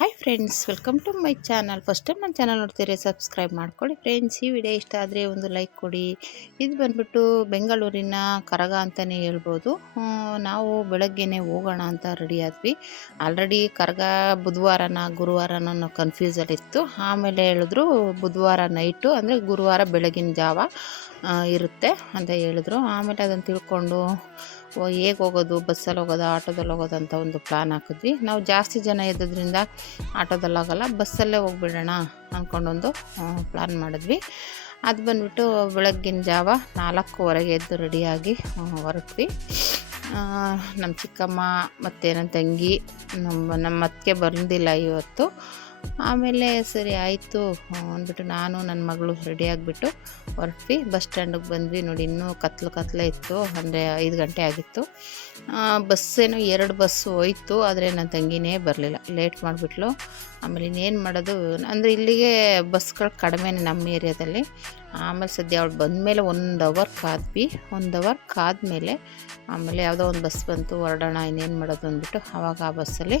Hi friends, welcome to my channel. First time ನನ್ನ channel ನೋಡ್ತೀರಿ, subscribe ಮಾಡ್ಕೊಳ್ಳಿ friends. ಈ ವಿಡಿಯೋ ಇಷ್ಟ ಆದರೆ ಒಂದು ಲೈಕ್ ಕೊಡಿ. ಇದು ಬಂದ್ಬಿಟ್ಟು ಬೆಂಗಳೂರಿನ ಕರಗ ಅಂತಲೇ ಹೇಳ್ಬೋದು. ನಾವು ಬೆಳಗ್ಗೆನೇ ಹೋಗೋಣ ಅಂತ ರೆಡಿ ಆದ್ವಿ. ಆಲ್ರೆಡಿ ಕರಗ ಬುಧವಾರನ ಗುರುವಾರನ ಕನ್ಫ್ಯೂಸಲ್ಲಿತ್ತು. ಆಮೇಲೆ ಹೇಳಿದ್ರು ಬುಧವಾರ ನೈಟು ಅಂದರೆ ಗುರುವಾರ ಬೆಳಗಿನ ಜಾವ ಇರುತ್ತೆ ಅಂತ ಹೇಳಿದ್ರು. ಆಮೇಲೆ ಅದನ್ನು ತಿಳ್ಕೊಂಡು ಹೇಗೆ ಹೋಗೋದು, ಬಸ್ಸಲ್ಲಿ ಹೋಗೋದಾ ಆಟೋದಲ್ಲಿ ಹೋಗೋದು ಅಂತ ಒಂದು ಪ್ಲ್ಯಾನ್ ಹಾಕಿದ್ವಿ. ನಾವು ಜಾಸ್ತಿ ಜನ ಇದ್ದದ್ರಿಂದ ಆಟೋದಲ್ಲಾಗಲ್ಲ, ಬಸ್ಸಲ್ಲೇ ಹೋಗ್ಬಿಡೋಣ ಅಂದ್ಕೊಂಡೊಂದು ಪ್ಲ್ಯಾನ್ ಮಾಡಿದ್ವಿ. ಅದು ಬಂದ್ಬಿಟ್ಟು ಬೆಳಗ್ಗಿನ ಜಾವ 4:15 ಎದ್ದು ರೆಡಿಯಾಗಿ ಹೊರಟ್ವಿ. ನಮ್ಮ ಚಿಕ್ಕಮ್ಮ ಮತ್ತು ನನ್ನ ತಂಗಿ ನಮ್ಮ ಅತ್ತಿಗೆ ಬಂದಿಲ್ಲ ಇವತ್ತು. ಆಮೇಲೆ ಸರಿ ಆಯಿತು ಅಂದ್ಬಿಟ್ಟು ನಾನು ನನ್ನ ಮಗಳು ರೆಡಿಯಾಗಿಬಿಟ್ಟು ಹೊರಟ್ವಿ. ಬಸ್ ಸ್ಟ್ಯಾಂಡಿಗೆ ಬಂದ್ವಿ. ನೋಡಿ, ಇನ್ನೂ ಕತ್ಲೆ ಇತ್ತು, ಅಂದರೆ 5 ಗಂಟೆ ಆಗಿತ್ತು. ಬಸ್ಸೇನೋ 2 ಬಸ್ಸು ಹೋಯ್ತು, ಆದರೆ ನನ್ನ ತಂಗಿನೇ ಬರಲಿಲ್ಲ, ಲೇಟ್ ಮಾಡಿಬಿಟ್ಲು. ಆಮೇಲೆ ಇನ್ನೇನು ಮಾಡೋದು, ಅಂದರೆ ಇಲ್ಲಿಗೆ ಬಸ್ಗಳು ಕಡಿಮೆನೇ ನಮ್ಮ ಏರಿಯಾದಲ್ಲಿ. ಆಮೇಲೆ ಸದ್ಯ ಅವಳು ಬಂದಮೇಲೆ 1 ಅವರ್ ಕಾದ್ವಿ. 1 ಅವರ್ ಕಾದ್ಮೇಲೆ ಆಮೇಲೆ ಯಾವುದೋ ಒಂದು ಬಸ್ ಬಂತು, ಹೊರಡೋಣ ಇನ್ನೇನು ಮಾಡೋದು ಅಂದ್ಬಿಟ್ಟು ಆವಾಗ ಆ ಬಸ್ಸಲ್ಲಿ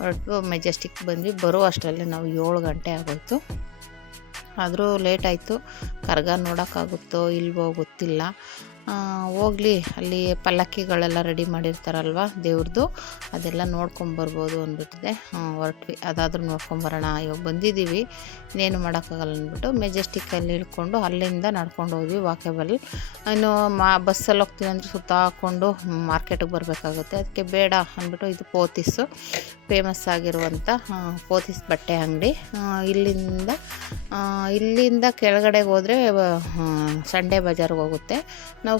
ಹೊರಟು ಮೆಜೆಸ್ಟಿಕ್ ಬಂದ್ವಿ. ಬರೋ ಅಷ್ಟರಲ್ಲೇ ನಾವು 7 ಗಂಟೆ ಆಗೋಯ್ತು. ಆದರೂ ಲೇಟ್ ಆಯಿತು. ಕರಗ ನೋಡೋಕ್ಕಾಗುತ್ತೋ ಇಲ್ವೋ ಗೊತ್ತಿಲ್ಲ. ಹೋಗಲಿ, ಅಲ್ಲಿ ಪಲ್ಲಕ್ಕಿಗಳೆಲ್ಲ ರೆಡಿ ಮಾಡಿರ್ತಾರಲ್ವ ದೇವ್ರದ್ದು, ಅದೆಲ್ಲ ನೋಡ್ಕೊಂಬರ್ಬೋದು ಅಂದ್ಬಿಟ್ಟಿದೆ. ಹೊರಟ್ವಿ. ಅದಾದರೂ ನೋಡ್ಕೊಂಬರೋಣ, ಇವಾಗ ಬಂದಿದ್ದೀವಿ, ಇನ್ನೇನು ಮಾಡೋಕ್ಕಾಗಲ್ಲ ಅಂದ್ಬಿಟ್ಟು ಮೆಜೆಸ್ಟಿಕ್ಕಲ್ಲಿ ಇಳ್ಕೊಂಡು ಅಲ್ಲಿಂದ ನಡ್ಕೊಂಡು ಹೋದ್ವಿ ವಾಕೇಬಲ್. ಇನ್ನು ಬಸ್ಸಲ್ಲಿ ಹೋಗ್ತೀವಿ ಅಂದರೆ ಸುತ್ತ ಹಾಕ್ಕೊಂಡು ಮಾರ್ಕೆಟಿಗೆ ಬರಬೇಕಾಗುತ್ತೆ. ಅದಕ್ಕೆ ಬೇಡ ಅಂದ್ಬಿಟ್ಟು ಇದು ಪೋತಿಸ್ಸು ಫೇಮಸ್ ಆಗಿರುವಂಥ ಪೋತಿಸ್ ಬಟ್ಟೆ ಅಂಗಡಿ. ಇಲ್ಲಿಂದ ಕೆಳಗಡೆಗೆ ಹೋದರೆ ಸಂಡೇ ಬಜಾರ್ಗೆ ಹೋಗುತ್ತೆ. ನಾವು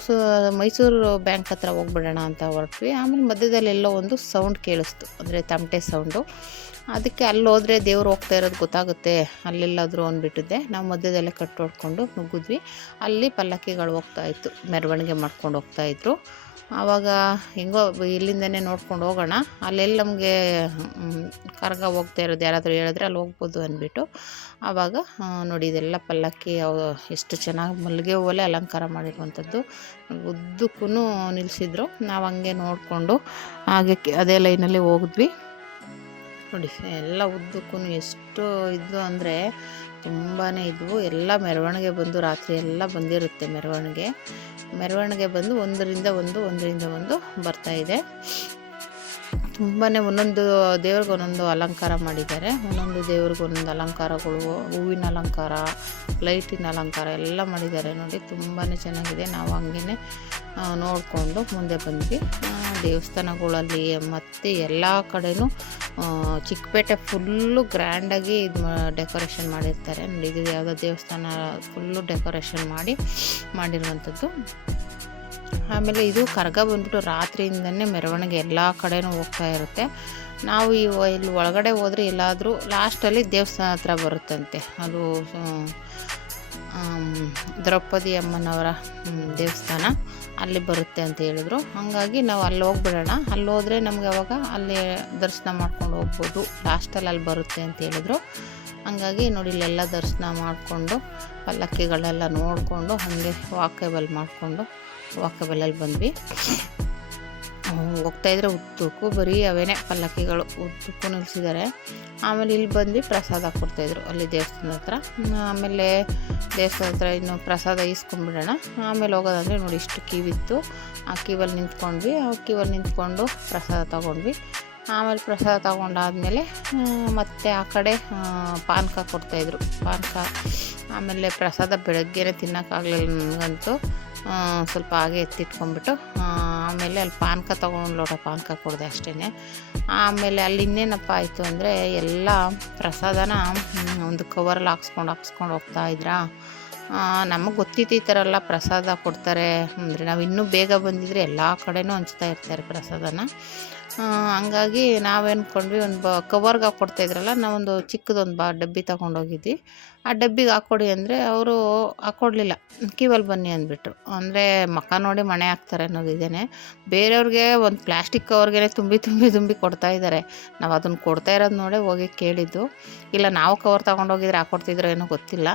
ಮೈಸೂರು ಬ್ಯಾಂಕ್ ಹತ್ರ ಹೋಗ್ಬಿಡೋಣ ಅಂತ ಹೊರಟ್ವಿ. ಆಮೇಲೆ ಮಧ್ಯದಲ್ಲಿ ಎಲ್ಲೋ ಒಂದು ಸೌಂಡ್ ಕೇಳಿಸ್ತು, ಅಂದರೆ ತಮಟೆ ಸೌಂಡು. ಅದಕ್ಕೆ ಅಲ್ಲಿ ಹೋದರೆ ದೇವ್ರು ಹೋಗ್ತಾ ಇರೋದು ಗೊತ್ತಾಗುತ್ತೆ, ಅಲ್ಲೆಲ್ಲಾದರೂ ಅಂದ್ಬಿಟ್ಟಿದ್ದೆ. ನಾವು ಮಧ್ಯದಲ್ಲೇ ಕಟ್ಟು ಹೊಡ್ಕೊಂಡು ನುಗ್ಗಿದ್ವಿ. ಅಲ್ಲಿ ಪಲ್ಲಕ್ಕಿಗಳು ಹೋಗ್ತಾಯಿತ್ತು, ಮೆರವಣಿಗೆ ಮಾಡ್ಕೊಂಡು ಹೋಗ್ತಾಯಿದ್ರು. ಆವಾಗ ಹೆಂಗೋ ಇಲ್ಲಿಂದನೇ ನೋಡ್ಕೊಂಡು ಹೋಗೋಣ, ಅಲ್ಲೆಲ್ಲಿ ನಮಗೆ ಕರಗ ಹೋಗ್ತಾ ಇರೋದು ಯಾರಾದರೂ ಹೇಳಿದ್ರೆ ಅಲ್ಲಿ ಹೋಗ್ಬೋದು ಅಂದ್ಬಿಟ್ಟು ಆವಾಗ ನೋಡಿ, ಇದೆಲ್ಲ ಪಲ್ಲಕ್ಕಿ ಎಷ್ಟು ಚೆನ್ನಾಗಿ ಮಲ್ಲಿಗೆ ಹೂವಲ್ಲೇ ಅಲಂಕಾರ ಮಾಡಿರುವಂಥದ್ದು. ಉದ್ದಕ್ಕೂ ನಿಲ್ಲಿಸಿದ್ರು. ನಾವು ಹಂಗೆ ನೋಡಿಕೊಂಡು ಹಾಗೆ ಅದೇ ಲೈನಲ್ಲಿ ಹೋಗಿದ್ವಿ. ನೋಡಿ, ಎಲ್ಲ ಉದ್ದಕ್ಕೂ ಎಷ್ಟು ಇದ್ವು ಅಂದರೆ ತುಂಬಾ ಇದ್ವು. ಎಲ್ಲ ಮೆರವಣಿಗೆ ಬಂದು ರಾತ್ರಿ ಎಲ್ಲ ಬಂದಿರುತ್ತೆ. ಮೆರವಣಿಗೆ ಬಂದು ಒಂದರಿಂದ ಒಂದು ಬರ್ತಾಯಿದೆ. ತುಂಬಾ ಒಂದೊಂದು ದೇವ್ರಿಗೆ ಒಂದೊಂದು ಅಲಂಕಾರ ಮಾಡಿದ್ದಾರೆ. ಒಂದೊಂದು ದೇವ್ರಿಗೆ ಒಂದೊಂದು ಅಲಂಕಾರಗಳು, ಹೂವಿನ ಅಲಂಕಾರ, ಲೈಟಿನ ಅಲಂಕಾರ ಎಲ್ಲ ಮಾಡಿದ್ದಾರೆ. ನೋಡಿ, ತುಂಬಾ ಚೆನ್ನಾಗಿದೆ. ನಾವು ಹಂಗೇ ನೋಡಿಕೊಂಡು ಮುಂದೆ ಬಂದ್ವಿ. ದೇವಸ್ಥಾನಗಳಲ್ಲಿ ಮತ್ತು ಎಲ್ಲ ಕಡೆಯೂ ಚಿಕ್ಕಪೇಟೆ ಫುಲ್ಲು ಗ್ರ್ಯಾಂಡಾಗಿ ಇದು ಡೆಕೋರೇಷನ್ ಮಾಡಿರ್ತಾರೆ. ನೋಡಿ, ಇದು ಯಾವುದೋ ದೇವಸ್ಥಾನ ಫುಲ್ಲು ಡೆಕೋರೇಷನ್ ಮಾಡಿರುವಂಥದ್ದು. ಆಮೇಲೆ ಇದು ಕರಗ ಬಂದ್ಬಿಟ್ಟು ರಾತ್ರಿಯಿಂದನೇ ಮೆರವಣಿಗೆ ಎಲ್ಲ ಕಡೆನೂ ಹೋಗ್ತಾ ಇರುತ್ತೆ. ನಾವು ಇಲ್ಲಿ ಒಳಗಡೆ ಹೋದರೆ ಎಲ್ಲಾದರೂ ಲಾಸ್ಟಲ್ಲಿ ದೇವಸ್ಥಾನ ಹತ್ರ ಬರುತ್ತಂತೆ. ಅದು ದ್ರೌಪದಿ ಅಮ್ಮನವರ ದೇವಸ್ಥಾನ ಅಲ್ಲಿ ಬರುತ್ತೆ ಅಂತ ಹೇಳಿದ್ರು. ಹಾಗಾಗಿ ನಾವು ಅಲ್ಲಿ ಹೋಗ್ಬಿಡೋಣ. ಅಲ್ಲಿ ಹೋದರೆ ನಮಗೆ ಅವಾಗ ಅಲ್ಲಿ ದರ್ಶನ ಮಾಡ್ಕೊಂಡು ಹೋಗ್ಬೋದು. ಲಾಸ್ಟಲ್ಲಿ ಅಲ್ಲಿ ಬರುತ್ತೆ ಅಂತ ಹೇಳಿದ್ರು. ಹಂಗಾಗಿ ನೋಡಿ, ಇಲ್ಲೆಲ್ಲ ದರ್ಶನ ಮಾಡಿಕೊಂಡು ಪಲ್ಲಕ್ಕಿಗಳೆಲ್ಲ ನೋಡಿಕೊಂಡು ಹಾಗೆ ವಾಕೇಬಲಲ್ಲಿ ಬಂದ್ವಿ. ಹೋಗ್ತಾಯಿದ್ರೆ ಉದ್ದಕ್ಕೂ ಬರೀ ಅವೇನೇ ಪಲ್ಲಕ್ಕಿಗಳು ಉದ್ದಕ್ಕೂ ನಿಲ್ಲಿಸಿದ್ದಾರೆ. ಆಮೇಲೆ ಇಲ್ಲಿ ಬಂದು ಪ್ರಸಾದ ಕೊಡ್ತಾಯಿದ್ರು ಅಲ್ಲಿ ದೇವಸ್ಥಾನದ ಹತ್ರ. ಆಮೇಲೆ ದೇವಸ್ಥಾನದ ಹತ್ರ ಇನ್ನು ಪ್ರಸಾದ ಈಸ್ಕೊಂಡ್ಬಿಡೋಣ, ಆಮೇಲೆ ಹೋಗೋದಂದರೆ ನೋಡಿ ಇಷ್ಟು ಕ್ಯೂವಿತ್ತು. ಆ ಕ್ಯೂವಲ್ಲಿ ನಿಂತ್ಕೊಂಡ್ವಿ. ಆ ಕ್ಯೂವಲ್ಲಿ ನಿಂತ್ಕೊಂಡು ಪ್ರಸಾದ ತೊಗೊಂಡ್ವಿ. ಆಮೇಲೆ ಪ್ರಸಾದ ತೊಗೊಂಡಾದ್ಮೇಲೆ ಮತ್ತೆ ಆ ಕಡೆ ಪಾನಕ ಕೊಡ್ತಾಯಿದ್ರು. ಆಮೇಲೆ ಪ್ರಸಾದ ಬೆಳಗ್ಗೆನೇ ತಿನ್ನೋಕ್ಕಾಗಲಿಲ್ಲ ನನಗಂತೂ. ಸ್ವಲ್ಪ ಹಾಗೆ ಎತ್ತಿಟ್ಕೊಂಡ್ಬಿಟ್ಟು ಆಮೇಲೆ ಅಲ್ಲಿ ಪಾನಕ ತೊಗೊಂಡು ಲೋಟ ಪಾನಕ ಕೊಡಿದೆ ಅಷ್ಟೇ. ಆಮೇಲೆ ಅಲ್ಲಿ ಇನ್ನೇನಪ್ಪ ಆಯಿತು ಅಂದರೆ ಎಲ್ಲ ಪ್ರಸಾದನ ಒಂದು ಕವರಲ್ಲಿ ಹಾಕ್ಸ್ಕೊಂಡು ಹೋಗ್ತಾಯಿದ್ರಾ. ನಮಗೆ ಗೊತ್ತಿತ್ತು ಈ ಥರ ಎಲ್ಲ ಪ್ರಸಾದ ಕೊಡ್ತಾರೆ ಅಂದರೆ. ನಾವು ಇನ್ನೂ ಬೇಗ ಬಂದಿದ್ರೆ ಎಲ್ಲ ಕಡೆನೂ ಹಂಚ್ತಾ ಇರ್ತಾರೆ ಪ್ರಸಾದನ. ಹಂಗಾಗಿ ನಾವೇನ್ಕೊಂಡ್ವಿ, ಒಂದು ಕವರ್ಗೆ ಹಾಕ್ಕೊಡ್ತಾಯಿದ್ರಲ್ಲ, ನಾವೊಂದು ಚಿಕ್ಕದೊಂದು ಡಬ್ಬಿ ತೊಗೊಂಡೋಗಿದ್ವಿ. ಆ ಡಬ್ಬಿಗೆ ಹಾಕ್ಕೊಡಿ ಅಂದರೆ ಅವರು ಹಾಕ್ಕೊಡ್ಲಿಲ್ಲ. ಕ್ಯೂವಲ್ಲಿ ಬನ್ನಿ ಅಂದ್ಬಿಟ್ರು. ಅಂದರೆ ಮಖ ನೋಡಿ ಮಣೆ ಹಾಕ್ತಾರೆ ಅನ್ನೋದಿದೆ. ಬೇರೆಯವ್ರಿಗೆ ಒಂದು ಪ್ಲ್ಯಾಸ್ಟಿಕ್ ಕವರ್ಗೆ ತುಂಬಿ ಕೊಡ್ತಾಯಿದ್ದಾರೆ. ನಾವು ಅದನ್ನು ಕೊಡ್ತಾ ಇರೋದು ನೋಡೇ ಹೋಗಿ ಕೇಳಿದ್ದು. ಇಲ್ಲ, ನಾವು ಕವರ್ ತೊಗೊಂಡೋಗಿದ್ರೆ ಹಾಕ್ಕೊಡ್ತಿದ್ರೋ ಏನೋ ಗೊತ್ತಿಲ್ಲ.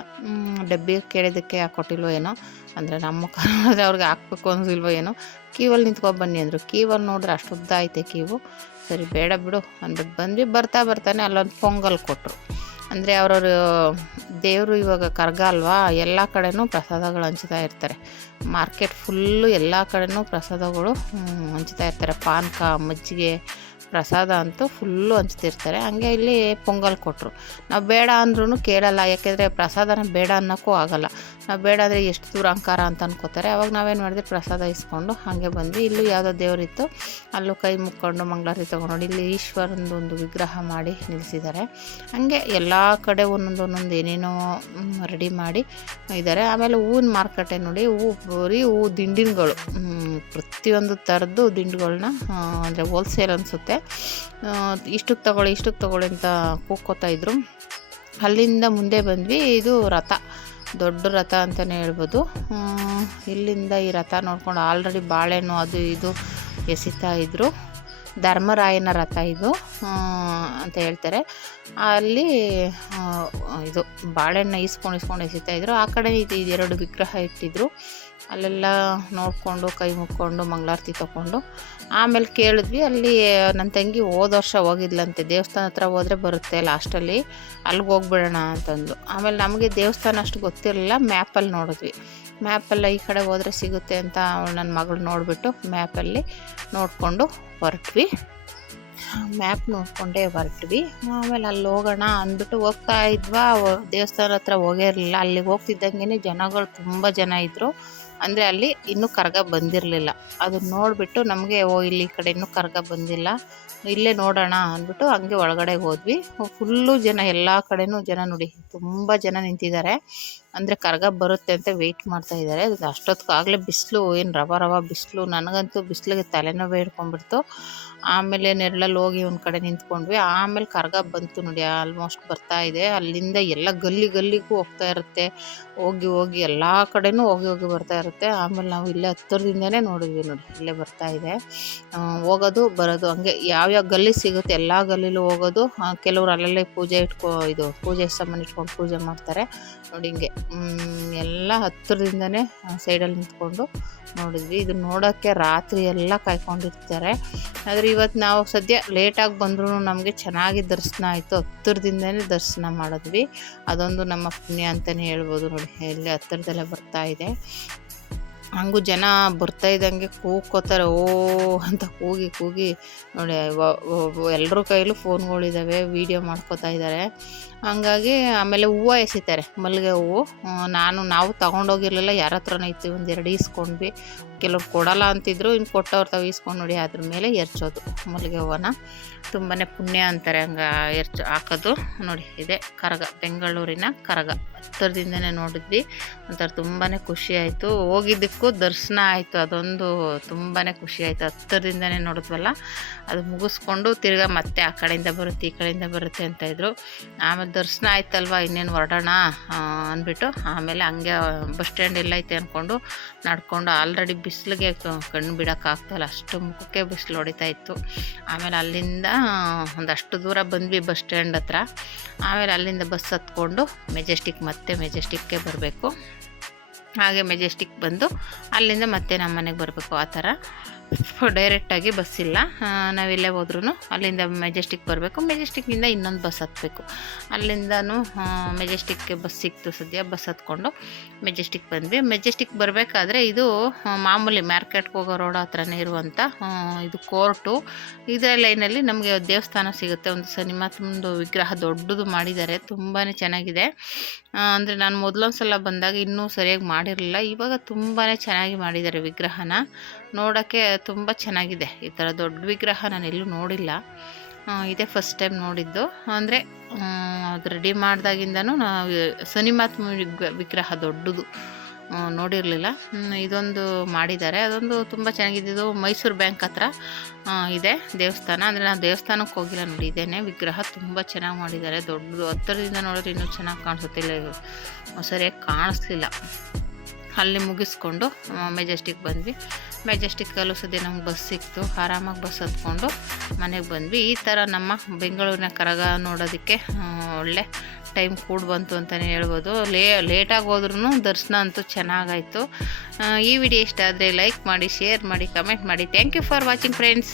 ಡಬ್ಬಿ ಕೇಳಿದ್ದಕ್ಕೆ ಹಾಕ್ಕೊಟ್ಟಿಲ್ವೋ ಏನೋ, ಅಂದರೆ ನಮ್ಮ ಮುಖ ನೋಡಿದ್ರೆ ಅವ್ರಿಗೆ ಹಾಕ್ಬೇಕು ಅನ್ಸಿಲ್ವೋ ಏನೋ. ಕ್ಯೂವಲ್ಲಿ ನಿಂತ್ಕೊಬನ್ನಿ ಅಂದರು. ಕ್ಯೂವಲ್ಲಿ ನೋಡಿದ್ರೆ ಅಷ್ಟು ಉದ್ದ ಐತೆ ಕ್ಯೂವು. ಸರಿ ಬೇಡ ಬಿಡು ಅಂದ್ಬಿಟ್ಟು ಬಂದ್ವಿ. ಬರ್ತಾನೆ ಅಲ್ಲೊಂದು ಪೊಂಗಲ್ ಕೊಟ್ಟರು. ಅಂದರೆ ಅವರವರು ದೇವರು ಇವಾಗ ಕರ್ಗ ಅಲ್ವಾ, ಎಲ್ಲ ಕಡೆನೂ ಪ್ರಸಾದಗಳು ಹಂಚ್ತಾ ಇರ್ತಾರೆ. ಮಾರ್ಕೆಟ್ ಫುಲ್ಲು ಎಲ್ಲ ಕಡೆನೂ ಪ್ರಸಾದಗಳು ಹಂಚ್ತಾ ಇರ್ತಾರೆ. ಪಾನಕ, ಮಜ್ಜಿಗೆ, ಪ್ರಸಾದ ಅಂತೂ ಫುಲ್ಲು ಹಂಚ್ತಿರ್ತಾರೆ. ಹಂಗೆ ಇಲ್ಲಿ ಪೊಂಗಲ್ ಕೊಟ್ಟರು. ನಾವು ಬೇಡ ಅಂದ್ರೂ ಕೇಳಲ್ಲ, ಯಾಕೆಂದರೆ ಪ್ರಸಾದನ ಬೇಡ ಅನ್ನೋಕ್ಕೂ ಆಗಲ್ಲ. ನಾವು ಬೇಡ ಅಂದರೆ ಎಷ್ಟು ದೂರ ಅಹಂಕಾರ ಅಂತ ಅನ್ಕೋತಾರೆ. ಅವಾಗ ನಾವೇನು ಮಾಡಿದ್ವಿ, ಪ್ರಸಾದ ಇಸ್ಕೊಂಡು ಹಾಗೆ ಬಂದ್ವಿ. ಇಲ್ಲೂ ಯಾವುದೋ ದೇವರಿತ್ತು, ಅಲ್ಲೂ ಕೈ ಮುಕ್ಕೊಂಡು ಮಂಗಳಾರತಿ ತೊಗೊಂಡು ಇಲ್ಲಿ ಈಶ್ವರಂದೊಂದು ವಿಗ್ರಹ ಮಾಡಿ ನಿಲ್ಲಿಸಿದ್ದಾರೆ. ಹಾಗೆ ಎಲ್ಲ ಕಡೆ ಒಂದೊಂದು ಏನೇನೋ ರೆಡಿ ಮಾಡಿ ಇದ್ದಾರೆ. ಆಮೇಲೆ ಹೂವಿನ ಮಾರ್ಕೆಟೆ ನೋಡಿ, ಬರೀ ಹೂವು ದಿಂಡಿನಗಳು, ಪ್ರತಿಯೊಂದು ಥರದ್ದು ದಿಂಡುಗಳನ್ನ, ಅಂದರೆ ಹೋಲ್ಸೇಲ್ ಅನಿಸುತ್ತೆ. ಇಷ್ಟಕ್ಕೆ ತಗೊಳ್ಳಿ ಅಂತ ಕೂಗ್ಕೋತಾ ಇದ್ರು. ಅಲ್ಲಿಂದ ಮುಂದೆ ಬಂದ್ವಿ. ಇದು ರಥ, ದೊಡ್ಡ ರಥ ಅಂತಲೇ ಹೇಳ್ಬೋದು. ಇಲ್ಲಿಂದ ಈ ರಥ ನೋಡ್ಕೊಂಡು ಆಲ್ರೆಡಿ ಬಾಳೆಹಣ್ಣು ಅದು ಇದು ಎಸಿತಾ ಇದ್ರು. ಧರ್ಮರಾಯನ ರಥ ಇದು ಅಂತ ಹೇಳ್ತಾರೆ. ಅಲ್ಲಿ ಇದು ಬಾಳೆಹಣ್ಣು ಇಸ್ಕೊಂಡು ಎಸಿತಾ ಇದ್ರು. ಆ ಕಡೆ ಇದು 2 ವಿಗ್ರಹ ಇಟ್ಟಿದ್ರು. ಅಲ್ಲೆಲ್ಲ ನೋಡಿಕೊಂಡು ಕೈ ಮುಕ್ಕೊಂಡು ಮಂಗಳಾರತಿ ತೊಗೊಂಡು ಆಮೇಲೆ ಕೇಳಿದ್ವಿ. ಅಲ್ಲಿ ನನ್ನ ತಂಗಿ ಹೋದ ವರ್ಷ ಹೋಗಿದ್ಲಂತೆ, ದೇವಸ್ಥಾನ ಹತ್ರ ಹೋದರೆ ಬರುತ್ತೆ ಲಾಸ್ಟಲ್ಲಿ, ಅಲ್ಲಿಗೆ ಹೋಗ್ಬಿಡೋಣ ಅಂತಂದು. ಆಮೇಲೆ ನಮಗೆ ದೇವಸ್ಥಾನ ಅಷ್ಟು ಗೊತ್ತಿರಲಿಲ್ಲ, ಮ್ಯಾಪಲ್ಲಿ ನೋಡಿದ್ವಿ. ಮ್ಯಾಪೆಲ್ಲ ಈ ಕಡೆ ಹೋದರೆ ಸಿಗುತ್ತೆ ಅಂತ ನನ್ನ ಮಗಳು ನೋಡಿಬಿಟ್ಟು ಮ್ಯಾಪಲ್ಲಿ ನೋಡಿಕೊಂಡು ಹೊರಟ್ವಿ. ಮ್ಯಾಪ್ ನೋಡಿಕೊಂಡೇ ಹೊರಟ್ವಿ. ಆಮೇಲೆ ಅಲ್ಲಿ ಹೋಗೋಣ ಅಂದ್ಬಿಟ್ಟು ಹೋಗ್ತಾ ಇದ್ವಾ, ದೇವಸ್ಥಾನ ಹತ್ರ ಹೋಗೇ ಇರಲಿಲ್ಲ. ಅಲ್ಲಿಗೆ ಹೋಗ್ತಿದ್ದಂಗೆ ಜನಗಳು ತುಂಬ ಜನ ಇದ್ದರು. ಅಂದರೆ ಅಲ್ಲಿ ಇನ್ನೂ ಕರಗ ಬಂದಿರಲಿಲ್ಲ. ಅದನ್ನ ನೋಡಿಬಿಟ್ಟು ನಮಗೆ ಇಲ್ಲಿ ಈ ಕಡೆ ಇನ್ನೂ ಕರಗ ಬಂದಿಲ್ಲ, ಇಲ್ಲೇ ನೋಡೋಣ ಅಂದ್ಬಿಟ್ಟು ಹಂಗೆ ಒಳಗಡೆ ಹೋದ್ವಿ. ಫುಲ್ಲು ಜನ, ಎಲ್ಲ ಕಡೆನೂ ಜನ ನೋಡಿ, ತುಂಬ ಜನ ನಿಂತಿದ್ದಾರೆ. ಅಂದರೆ ಕರಗ ಬರುತ್ತೆ ಅಂತ ವೆಯ್ಟ್ ಮಾಡ್ತಾ ಇದ್ದಾರೆ. ಅಷ್ಟೊತ್ತಿಗಾಗಲೇ ಬಿಸಿಲು, ಏನು ರವ ಬಿಸಿಲು. ನನಗಂತೂ ಬಿಸಿಲಿಗೆ ತಲೆನೋವೇ ಹಿಡ್ಕೊಂಡ್ಬಿಡ್ತು. ಆಮೇಲೆ ನೆರಳಲ್ಲಿ ಹೋಗಿ ಒಂದು ಕಡೆ ನಿಂತ್ಕೊಂಡ್ವಿ. ಆಮೇಲೆ ಕರಗ ಬಂತು ನೋಡಿ, ಆಲ್ಮೋಸ್ಟ್ ಬರ್ತಾ ಇದೆ. ಅಲ್ಲಿಂದ ಎಲ್ಲ ಗಲ್ಲಿಗೂ ಹೋಗ್ತಾ ಇರುತ್ತೆ. ಹೋಗಿ ಎಲ್ಲ ಕಡೆನೂ ಹೋಗಿ ಬರ್ತಾ ಇರುತ್ತೆ. ಆಮೇಲೆ ನಾವು ಇಲ್ಲೇ ಹತ್ತಿರದಿಂದನೇ ನೋಡಿದ್ವಿ ನೋಡಿ, ಇಲ್ಲೇ ಬರ್ತಾ ಇದೆ. ಹೋಗೋದು ಬರೋದು ಹಂಗೆ ಯಾವ್ಯಾವ ಗಲ್ಲಿ ಸಿಗುತ್ತೆ ಎಲ್ಲ ಗಲ್ಲಿಲೂ ಹೋಗೋದು. ಕೆಲವರು ಅಲ್ಲಲ್ಲೇ ಪೂಜೆ ಸಾಮಾನು ಇಟ್ಕೊಂಡು ಪೂಜೆ ಮಾಡ್ತಾರೆ ನೋಡಿ. ಹಿಂಗೆ ಎಲ್ಲ ಹತ್ತಿರದಿಂದನೇ ಸೈಡಲ್ಲಿ ನಿಂತ್ಕೊಂಡು ನೋಡಿದ್ವಿ. ಇದು ನೋಡೋಕ್ಕೆ ರಾತ್ರಿ ಎಲ್ಲ ಕಾಯ್ಕೊಂಡಿರ್ತಾರೆ. ಆದರೆ ಇವತ್ತು ನಾವು ಸದ್ಯ ಲೇಟಾಗಿ ಬಂದ್ರೂ ನಮಗೆ ಚೆನ್ನಾಗಿ ದರ್ಶನ ಆಯಿತು. ಹತ್ತಿರದಿಂದನೇ ದರ್ಶನ ಮಾಡಿದ್ವಿ. ಅದೊಂದು ನಮ್ಮ ಪುಣ್ಯ ಅಂತಲೇ ಹೇಳ್ಬೋದು ನೋಡಿ. ಇಲ್ಲೇ ಹತ್ತಿರದಲ್ಲೇ ಬರ್ತಾ ಇದೆ. ಹಂಗೂ ಜನ ಬರ್ತಾ ಇದ್ದಂಗೆ ಕೂಗ್ಕೋತಾರೆ, ಓ ಅಂತ ಕೂಗಿ ನೋಡಿ. ಎಲ್ಲರ ಕೈಲೂ ಫೋನ್ಗಳಿದ್ದಾವೆ, ವೀಡಿಯೋ ಮಾಡ್ಕೋತಾ ಇದ್ದಾರೆ. ಹಂಗಾಗಿ ಆಮೇಲೆ ಹೂವು ಎಸಿತಾರೆ, ಮಲ್ಲಿಗೆ ಹೂವು. ನಾವು ತೊಗೊಂಡೋಗಿರಲಿಲ್ಲ, ಯಾರ ಹತ್ರನೂ ಇತ್ತು, 1-2 ಈಸ್ಕೊಂಡ್ವಿ. ಕೆಲವ್ರು ಕೊಡಲ್ಲ ಅಂತಿದ್ರು, ಇನ್ನು ಕೊಟ್ಟವ್ರು ತಾವು ಈಸ್ಕೊಂಡು ನೋಡಿ ಅದ್ರ ಮೇಲೆ ಎರಚೋದು ಮಲ್ಲಿಗೆ ಹೂವನ್ನ. ತುಂಬಾ ಪುಣ್ಯ ಅಂತಾರೆ ಹಂಗೆ ಹಾಕೋದು ನೋಡಿ. ಇದೆ ಕರಗ, ಬೆಂಗಳೂರಿನ ಕರಗ. ಹತ್ತಿರದಿಂದನೇ ನೋಡಿದ್ವಿ. ಒಂಥರ ತುಂಬಾ ಖುಷಿ ಆಯಿತು. ಹೋಗಿದ್ದಕ್ಕೂ ದರ್ಶನ ಆಯಿತು, ಅದೊಂದು ತುಂಬಾ ಖುಷಿ ಆಯಿತು. ಹತ್ತಿರದಿಂದನೇ ನೋಡಿದ್ವಲ್ಲ, ಅದು ಮುಗಿಸ್ಕೊಂಡು ತಿರ್ಗಾ ಮತ್ತೆ ಆ ಕಡೆಯಿಂದ ಬರುತ್ತೆ ಈ ಕಡೆಯಿಂದ ಬರುತ್ತೆ ಅಂತ ಇದ್ರು. ಆಮೇಲೆ ದರ್ಶನ ಆಯ್ತಲ್ವ, ಇನ್ನೇನು ಹೊರಡೋಣ ಅಂದ್ಬಿಟ್ಟು ಆಮೇಲೆ ಹಂಗೆ ಬಸ್ ಸ್ಟ್ಯಾಂಡ್ ಎಲ್ಲೈತೆ ಅಂದ್ಕೊಂಡು ನಡ್ಕೊಂಡು, ಆಲ್ರೆಡಿ ಬಿಸಿಲಿಗೆ ಕಣ್ಣು ಬಿಡೋಕ್ಕಾಗ್ತಾಯಿಲ್ಲ, ಅಷ್ಟು ಮುಖಕ್ಕೆ ಬಿಸಿಲು ಹೊಡಿತಾ ಇತ್ತು. ಆಮೇಲೆ ಅಲ್ಲಿಂದ ಒಂದಷ್ಟು ದೂರ ಬಂದ್ವಿ ಬಸ್ ಸ್ಟ್ಯಾಂಡ್ ಹತ್ರ. ಆಮೇಲೆ ಅಲ್ಲಿಂದ ಬಸ್ ಹತ್ಕೊಂಡು ಮತ್ತೆ ಮೆಜೆಸ್ಟಿಕ್ಗೆ ಬರಬೇಕು. ಹಾಗೆ ಮೆಜೆಸ್ಟಿಕ್ ಬಂದು ಅಲ್ಲಿಂದ ಮತ್ತೆ ನಮ್ಮ ಮನೆಗೆ ಬರಬೇಕು. ಆ ಥರ ಡೈರೆಕ್ಟಾಗಿ ಬಸ್ ಇಲ್ಲ. ನಾವೆಲ್ಲೇ ಹೋದ್ರೂ ಅಲ್ಲಿಂದ ಮೆಜೆಸ್ಟಿಕ್ ಬರಬೇಕು. ಮೆಜೆಸ್ಟಿಕ್ನಿಂದ ಇನ್ನೊಂದು ಬಸ್ ಹತ್ತಬೇಕು. ಅಲ್ಲಿಂದನೂ ಮೆಜೆಸ್ಟಿಕ್ಗೆ ಬಸ್ ಸಿಕ್ತು. ಸದ್ಯ ಬಸ್ ಹತ್ಕೊಂಡು ಮೆಜೆಸ್ಟಿಕ್ ಬಂದ್ವಿ. ಮೆಜೆಸ್ಟಿಕ್ ಬರಬೇಕಾದ್ರೆ ಇದು ಮಾಮೂಲಿ ಮಾರ್ಕೆಟ್ಗೆ ಹೋಗೋ ರೋಡ್ ಹತ್ರನೇ ಇರುವಂಥ ಇದು ಕೋರ್ಟು. ಇದರ ಲೈನಲ್ಲಿ ನಮಗೆ ದೇವಸ್ಥಾನ ಸಿಗುತ್ತೆ. ಒಂದು ಶನಿಮಾತಂದು ವಿಗ್ರಹ ದೊಡ್ಡದು ಮಾಡಿದ್ದಾರೆ, ತುಂಬಾ ಚೆನ್ನಾಗಿದೆ. ಅಂದರೆ ನಾನು ಮೊದಲೊಂದು ಸಲ ಬಂದಾಗ ಇನ್ನೂ ಸರಿಯಾಗಿ ಮಾಡಿರಲಿಲ್ಲ, ಇವಾಗ ತುಂಬಾ ಚೆನ್ನಾಗಿ ಮಾಡಿದ್ದಾರೆ ವಿಗ್ರಹನ. ನೋಡೋಕ್ಕೆ ತುಂಬ ಚೆನ್ನಾಗಿದೆ. ಈ ಥರ ದೊಡ್ಡ ವಿಗ್ರಹ ನಾನು ಎಲ್ಲೂ ನೋಡಿಲ್ಲ, ಇದೇ ಫಸ್ಟ್ ಟೈಮ್ ನೋಡಿದ್ದು. ಅಂದರೆ ಅದು ರೆಡಿ ಮಾಡಿದಾಗಿಂದನೂ ನಾವು ಶನಿಮಾತ್ಮ ವಿಗ್ರಹ ದೊಡ್ಡದು ನೋಡಿರಲಿಲ್ಲ. ಇದೊಂದು ಮಾಡಿದ್ದಾರೆ, ಅದೊಂದು ತುಂಬ ಚೆನ್ನಾಗಿದ್ದು. ಮೈಸೂರು ಬ್ಯಾಂಕ್ ಹತ್ರ ಇದೆ ದೇವಸ್ಥಾನ. ಅಂದರೆ ನಾವು ದೇವಸ್ಥಾನಕ್ಕೆ ಹೋಗಿಲ್ಲ ನೋಡಿ, ಇದೇನೆ ವಿಗ್ರಹ ತುಂಬ ಚೆನ್ನಾಗಿ ಮಾಡಿದ್ದಾರೆ. ದೊಡ್ಡದು, ಹತ್ತಿರದಿಂದ ನೋಡಿದ್ರೆ ಇನ್ನೂ ಚೆನ್ನಾಗಿ ಕಾಣಿಸುತ್ತೆ, ಇಲ್ಲ ಸರಿಯಾಗಿ ಕಾಣಿಸ್ಲಿಲ್ಲ. ಅಲ್ಲಿ ಮುಗಿಸ್ಕೊಂಡು ಮೆಜೆಸ್ಟಿಕ್ ಬಂದ್ವಿ. ಮೆಜೆಸ್ಟಿಕ್ಕಲ್ಲೂ ಸದ್ಯ ನಮ್ಗೆ ಬಸ್ ಸಿಕ್ತು, ಆರಾಮಾಗಿ ಬಸ್ ಹತ್ಕೊಂಡು ಮನೆಗೆ ಬಂದ್ವಿ. ಈ ಥರ ನಮ್ಮ ಬೆಂಗಳೂರಿನ ಕರಗ ನೋಡೋದಕ್ಕೆ ಒಳ್ಳೆ ಟೈಮ್ ಕೂಡ ಬಂತು ಅಂತಲೇ ಹೇಳ್ಬೋದು. ಲೇಟಾಗಿ ಹೋದ್ರೂ ದರ್ಶನ ಅಂತೂ ಚೆನ್ನಾಗಾಯಿತು. ಈ ವಿಡಿಯೋ ಇಷ್ಟ ಆದರೆ ಲೈಕ್ ಮಾಡಿ, ಶೇರ್ ಮಾಡಿ, ಕಮೆಂಟ್ ಮಾಡಿ. Thank you for watching friends.